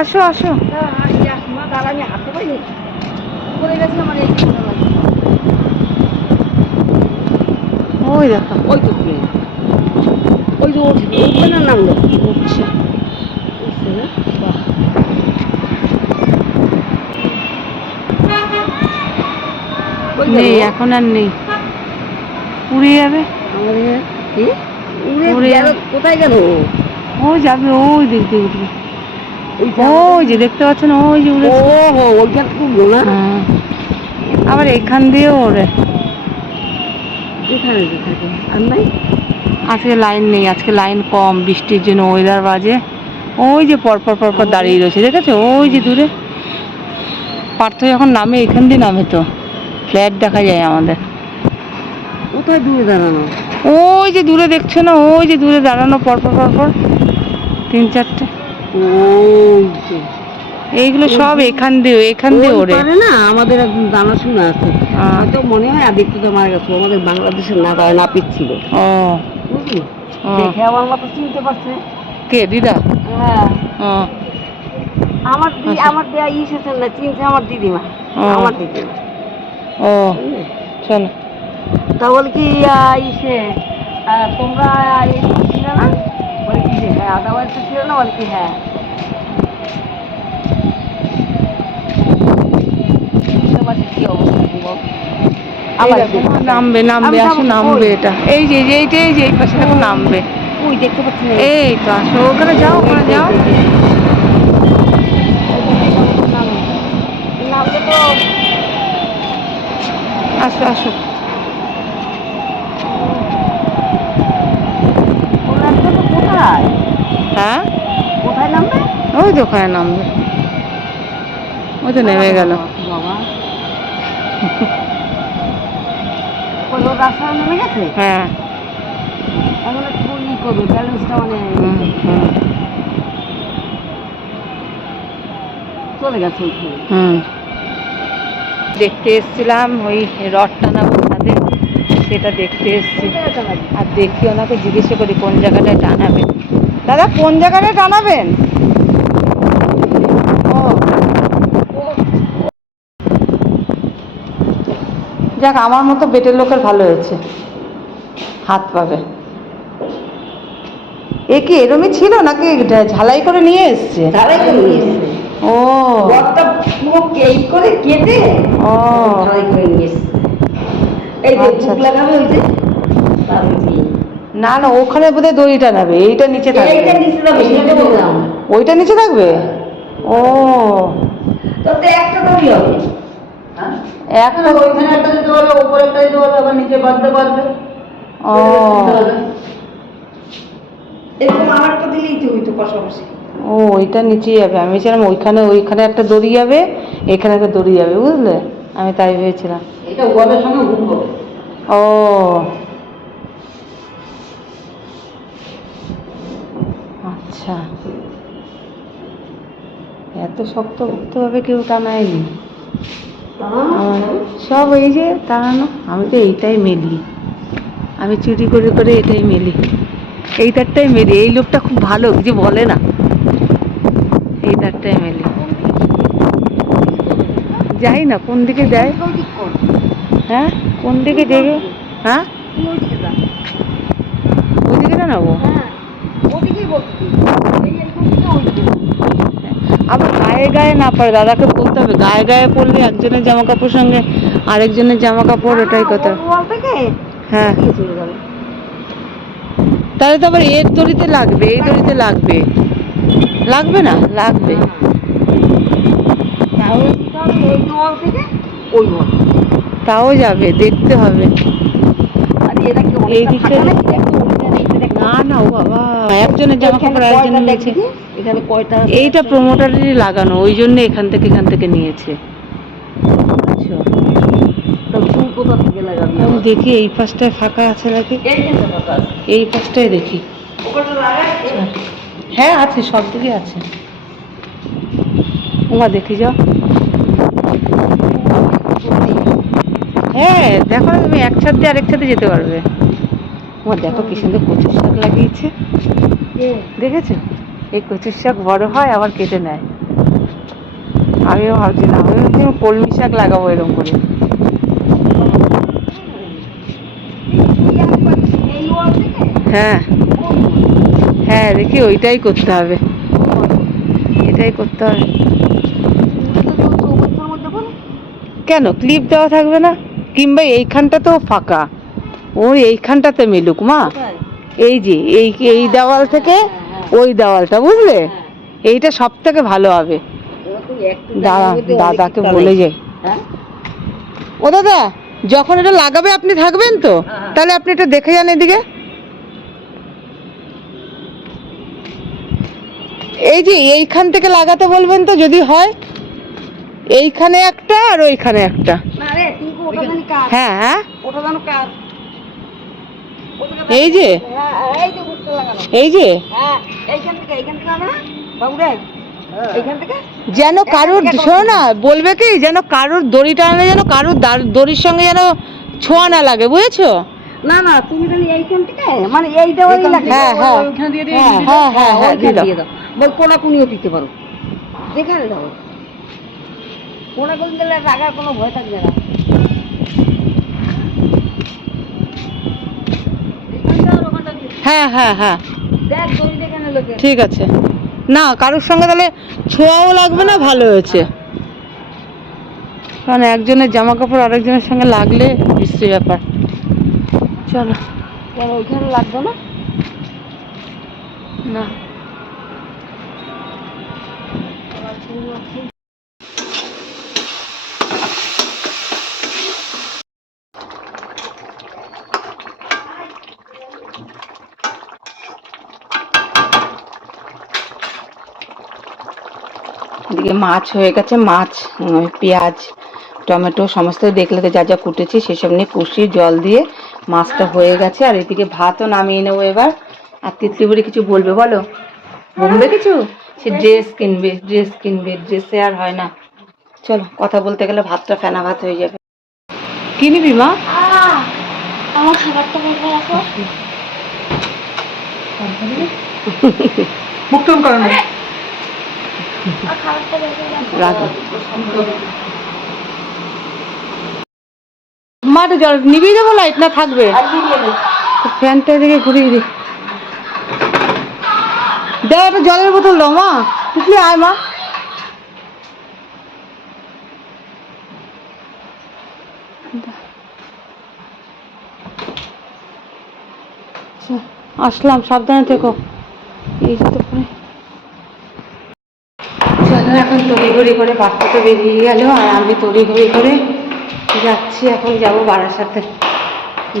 আসো আসো। ওই দেখো। ওই তো ওই তো উঠবে না নামলো। উঠছে উঠছে না বাহ। নেই এখন আর নেই। উড়ে যাবে? উড়ে। কোথায় গেল ওই যাবে ওই দিক দিয়ে উঠবে। ওই যে দেখতে পাচ্ছেন ওই যে উড়ে হ্যাঁ। আবার এখান দিয়েও ওড়ে। এখানে যে থাকে আর নাই? আজকে লাইন নেই আজকে লাইন কম বৃষ্টির জন্য ওয়েদার বাজে। ওই যে পরপর পরপর দাঁড়িয়ে রয়েছে দেখেছ? ওই যে দূরে। পার্থ যখন নামে এখান দিয়ে নামে তো। ফ্ল্যাট দেখা যায় আমাদের। কোথায় দূরে দাঁড়ানো? ওই যে দূরে দেখছ না? ওই যে দূরে দাঁড়ানো পরপর পরপর। তিন চারটে। এইগুলো সব এখান দিয়ে এখান দিয়ে পারে না আমাদের আছে। হয়তো মনে হয় আদিত্য তো মারা গেছে আমাদের বাংলাদেশের না নাপিত ছিল। ও। দেখে আমার মতো চিনতে পারছে। কে দিদা? হ্যাঁ। আমার আচ্ছা। আমার দেয়া না চিনছে আমার দিদিমা আমার দিদিমা। ও চলো তা বল কি ইসে তোমরা না? হ্যাঁ আদা বয়সে ছিল না বলে কি হ্যাঁ। দেখো, নামবে নামবে আসো নামবে এটা। এই যে এইটা এই যে এই পাশে দেখো নামবে। ওই দেখতে পাচ্ছি এই তো আসো ওখানে যাও ওখানে যাও। আসো আসো। কোথায়? হ্যাঁ? ওই তো ওখানে নামবে। ওই তো নেমে গেল। হ্যাঁ। মানে চলে গেছে হুম। দেখতে এসছিলাম ওই রড টানাবো ছাদে সেটা দেখতে এসছি। আর দেখি ওনাকে জিজ্ঞেস করি কোন জায়গাটায় টানাবেন দাদা কোন জায়গাটায় টানাবেন? ও যাক আমার মতো বেটের লোকের ভালো হয়েছে। হাত পাবে। এ কি এরমই ছিল নাকি? ঝালাই করে নিয়ে এসছে? ঝালাই করে নিয়ে এসছে। ও। রডটা পুরো এই করে কেটে ও। ধারাই করে নিয়ে এসছে। এই যে। লাগাবে ওই যে না না ওখানে বোধহয় দড়িটা নেবে এইটা নিচে থাকবে। ওইটা নিচে থাকবে? ও। একটা দড়ি হবে। হ্যাঁ? একটা ওইখানে একটা দিতে পারবে ওপরে একটা দিতে পারবে আবার নিচে বাঁধতে পারবে। ও। এরকম আর একটা দিলেই তো হইতো পাশাপাশি। ও ওইটা নিচে যাবে। আমি ছিলাম ওইখানে ওইখানে একটা দড়ি যাবে এখানে একটা দড়ি যাবে বুঝলে? আমি তাই ভেবেছিলাম। এটা ওয়ালের সঙ্গে ও। আচ্ছা। এত শক্ত শক্তভাবে কেউ টানায়নি। সব এই যে টানানো আমি তো এইটাই মেলি। আমি চুরি করে করে এটাই মেলি। এই তারটাই মেলি। এই লোকটা খুব ভালো কিছু বলে না। এই তারটাই মেলি। যাই না কোন দিকে যায়? হ্যাঁ? কোন দিকে দেবে হ্যাঁ? যা। ওইদিকে জানাব হ্যাঁ। আবার গায়ে গায়ে না পারে দাদাকে বলতে হবে গায়ে গায়ে পরলে একজনের জামা কাপড় সঙ্গে আরেকজনের জামা কাপড় ওটাই কথা। হ্যাঁ। তাহলে তো আবার এর দড়িতে লাগবে এই দড়িতে লাগবে। লাগবে না? লাগবে। তাও যাবে দেখতে হবে। আর এটা কি এই দিকটা- না না ও বাবা একজনের জামা কাপড় দেখি নিয়েছে। এখানে কয়টা এইটা প্রমোটারেরই লাগানো ওই জন্য এখান থেকে এখান থেকে নিয়েছে। আচ্ছা। দেখি এই পাশটায় ফাঁকা আছে নাকি? এই পাশটায় দেখি। হ্যাঁ আছে সব দিকে আছে। ওমা দেখি যাও। হ্যাঁ দেখো তুমি এক ছাদ দিয়ে আরেক ছাদে যেতে পারবে। ওমা দেখো কি সুন্দর শাক লাগিয়েছে। দেখেছ এই কচুর শাক বড় হয়, আবার কেটে নেয়। আমিও ভাবছিলাম, আমি কলমি শাক লাগাবো এরকম করে। হ্যাঁ। হ্যাঁ দেখি ওইটাই করতে হবে। এটাই করতে হবে। কেন? ক্লিপ দেওয়া থাকবে না? কিংবা এইখানটা তো ফাঁকা। ও এইখানটাতে মিলুক মা? এই যে এই এই দেওয়াল থেকে ওই দেওয়ালটা বুঝলে? এইটা সব থেকে ভালো হবে। দাদা দাদাকে বলে যাই হ্যাঁ ও দাদা যখন এটা লাগাবে আপনি থাকবেন তো। তাহলে আপনি এটা দেখে যান এদিকে। এই যে এইখান থেকে লাগাতে বলবেন তো যদি হয়। এইখানে একটা আর ওইখানে একটা। হ্যাঁ হ্যাঁ? ওটা জানো কার ওটাকে দেখ। এই যে? হ্যাঁ এই যে? বুঝতে লাগানো এই যে হ্যাঁ এইখান থেকে এইখান থেকে হবে না বাবু রে এইখান থেকে যেন কারুর শোনো না বলবে কি যেন কারুর দড়ি টানালে যেন কারোর দড়ির সঙ্গে যেন ছোঁয়া না লাগে বুঝেছ? না না তুমি তাহলে এইখান থেকে মানে এই দেওয়ারই লাগে হ্যাঁ, হ্যাঁ। ওইখানে দিয়ে দিয়ে হ্যাঁ, হ্যাঁ, হ্যাঁ, হ্যাঁ, ওইখানে দিয়ে দাও। বল কোনা কুনিও দিতে পারো। যেখানে দাও। কোনা কুনি দিলে রাখার কোনো ভয় থাকবে না। হ্যাঁ হ্যাঁ হ্যাঁ। ঠিক আছে। না কারোর সঙ্গে তাহলে ছোঁয়াও লাগবে না ভালো হয়েছে। কারণ একজনের জামা কাপড় আরেকজনের সঙ্গে লাগলে বিশ্রী ব্যাপার। চলো। ওইখানে লাগবে না? না। এদিকে মাছ হয়ে গেছে মাছ পেঁয়াজ টমেটো সমস্ত দেখলে তো যা যা কুটেছি সেসব নিয়ে কষিয়ে জল দিয়ে মাছটা হয়ে গেছে। আর এদিকে ভাতও নামিয়ে নেব এবার। আর তিতলি বুড়ি কিছু বলবে বলো? বলবে কিছু? সে ড্রেস কিনবে ড্রেস কিনবে ড্রেসে আর হয় না। চলো কথা বলতে গেলে ভাতটা ফেনা ভাত হয়ে যাবে। কি নিবি মা? আমার খাবারটা বলব রাখো মুখটুম করো না। রাখো। রাখো মাঠে জল নিবিয়ে দেবো লাইট না। থাকবে ফ্যানটা এদিকে ঘুরিয়ে দি। দাও একটা জলের বোতল দাও মা। তুই আয় মা। আচ্ছা, আসলাম সাবধানে থেকো। এই তো পরে এখন তড়িঘড়ি করে বাচ্চা তো বেরিয়ে গেল আর আমি তড়িঘড়ি করে যাচ্ছি, এখন যাব বারাসাতে।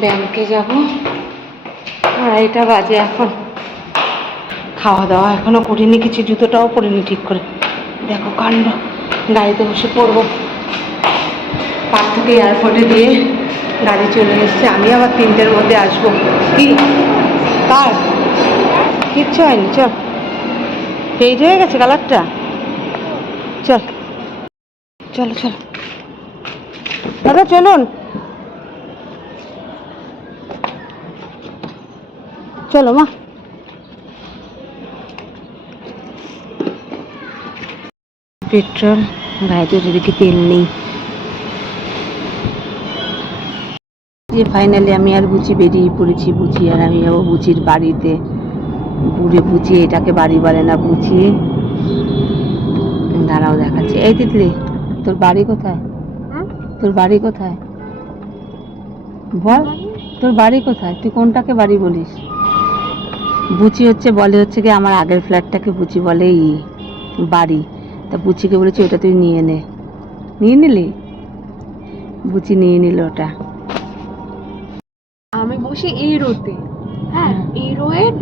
ব্যাংকে যাব। আড়াইটা বাজে এখন। খাওয়া দাওয়া এখনও করিনি, কিছু জুতোটাও পরিনি ঠিক করে। দেখো কাণ্ড, গাড়িতে বসে পড়ব। পার থেকে এয়ারপোর্টে দিয়ে গাড়ি চলে এসছে। আমি আবার তিনটের মধ্যে আসব। কি? কার? কিচ্ছু হয়নি, চল। পেজ হয়ে গেছে কালারটা চল। চলো চলো। দাদা, চলুন। চলো, মা। পেট্রোল গাড়িতে তেল নেই। যে ফাইনালি আমি আর বুচি বেরিয়ে পড়েছি বুচি আর আমি যাব বুঝির বাড়িতে। বুড়ে বুচি এটাকে বাড়ি বলে না বুচি দাঁড়াও দেখাচ্ছি। এই তিতলি তোর বাড়ি কোথায়? তোর বাড়ি কোথায়? বল তোর বাড়ি কোথায়? তুই কোনটাকে বাড়ি বলিস? বুচি হচ্ছে বলে হচ্ছে কি আমার আগের ফ্ল্যাটটাকে বুচি বলে ই বাড়ি। তা বুচিকে বলেছি ওটা তুই নিয়ে নে। নিয়ে নিলি? বুচি নিয়ে নিল ওটা। আমি বসি এই রোতে হ্যাঁ এই রোয়ের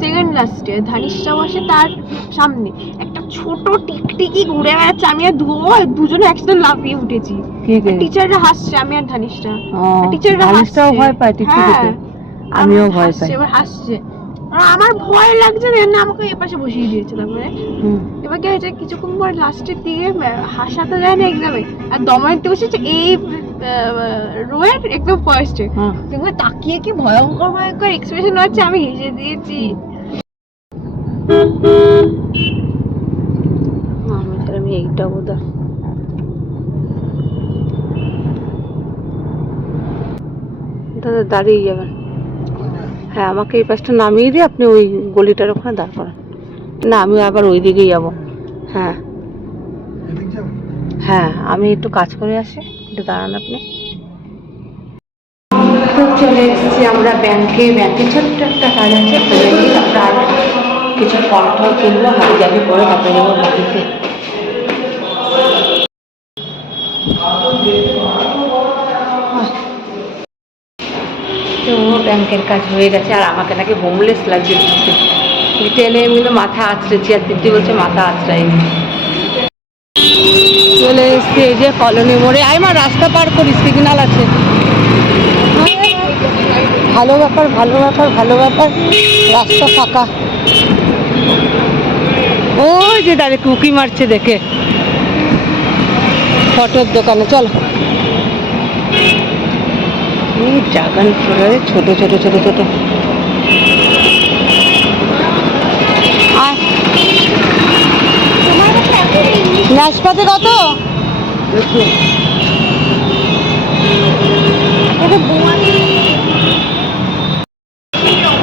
সেকেন্ড লাস্টে ধানিশটা বসে তার সামনে। একটা ছোট টিকটিকি ঘুরে বেড়াচ্ছে আমি আর দু- দুজনে একসাথে লাফিয়ে উঠেছি। টিচাররা হাসছে আমি আর ধানিশটা। টিচাররা হাসছে। ভয় পায় টিকটিকিতে। হ্যাঁ। আমিও আমার ভয় পাই। এবার হাসছে। আমার ভয় লাগছে না আমাকে এপাশে বসিয়ে দিয়েছে তারপরে। এবার কি হয়েছে কিছুক্ষণ পর লাস্টের দিকে হাসাতে যায় না এক্সামে আর দমাইতে বসেছে এই রোয়ের একদম ফার্স্টে হ্যাঁ। দেখবে তাকিয়ে কি ভয়ঙ্কর ভয়ঙ্কর এক্সপ্রেশন হচ্ছে? আমি হেসে দিয়েছি। আমি এইটা বোধহয় দাদা দাঁড়িয়ে যাবেন হ্যাঁ আমাকে এই পাশটা নামিয়ে দিয়ে আপনি ওই গলিটার ওখানে দাঁড় করান। না আমি আবার ওই দিকেই যাব। হ্যাঁ। হ্যাঁ আমি একটু কাজ করে আসি। একটু দাঁড়ান আপনি। চলে এসেছি আমরা ব্যাংকে। ব্যাংকে ছোট্ট একটা কাজ আছে প্রায় কিছু ফল টল কিনবো, হাতে যাবি পরে তারপরে যাব বাড়িতে। তো ব্যাংকের কাজ হয়ে গেছে, আর আমাকে নাকি হোমলেস লাগছে। দেখতে রিটেলে এমনি মাথা আঁচড়েছি আর দিদি বলছে মাথা আঁচড়াইনি চলে এসছি, এই যে কলোনি মোড়ে। আয় মা, রাস্তা পার করি সিগনাল আছে। ভালো ব্যাপার ভালো ব্যাপার ভালো ব্যাপার। রাস্তা ফাঁকা। ওই যে দাঁড়িয়ে কুকি মারছে দেখে। ফটোর দোকানে, চলো। ফ্রুট ছোট ছোট ছোট ছোট আয় নাশপাতি কত?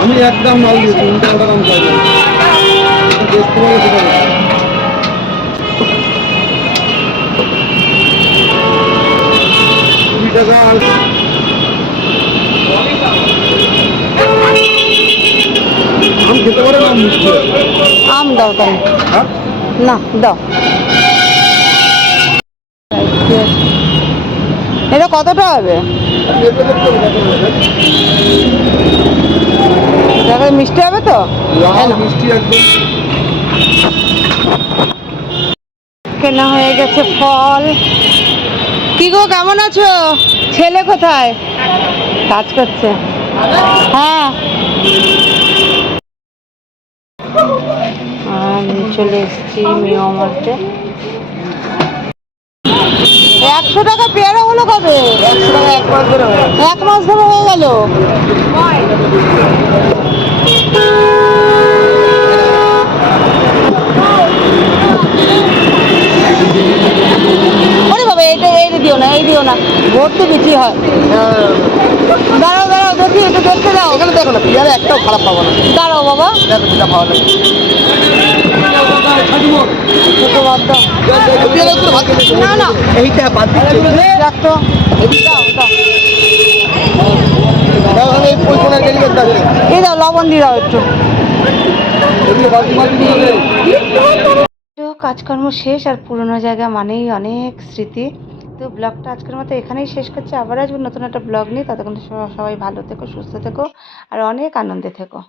আমি একদম মাল দিয়েছি উল্টা ওটা কম চাই দেখতে পাবো সেটা টাকা আম খেতে পারে না মিষ্টি? আম দরকার নেই। হ্যাঁ? না দাও। কতটা হবে। দেখা মিষ্টি হবে তো? মিষ্টি কেনা হয়ে গেছে ফল। কি গো কেমন আছো? ছেলে কোথায়? কাজ করছে। হ্যাঁ। চলে এসেছি মিও মার্টে। একশো টাকা পেয়ারা হলো কবে? এক মাস ধরে এক মাস ধরে হয়ে গেল। ওরে বাবা এইটা এইটা দিও না এই দিও না। ভর্তি বিক্রি হয় হ্যাঁ। দাঁড়াও দাঁড়াও দেখি একটু দেখতে দাও। এখানে দেখো না পেয়ারা একটাও খারাপ পাবো না। দাঁড়াও বাবা। দেখো যেটা ভালো লাগে। লবণ একটু কাজকর্ম শেষ আর পুরোনো জায়গা মানেই অনেক স্মৃতি। তো ব্লগটা আজকের মতো এখানেই শেষ করছি। আবার আসব নতুন একটা ব্লগ নিয়ে। ততক্ষণ সবাই ভালো থেকো, সুস্থ থেকো আর অনেক আনন্দে থেকো।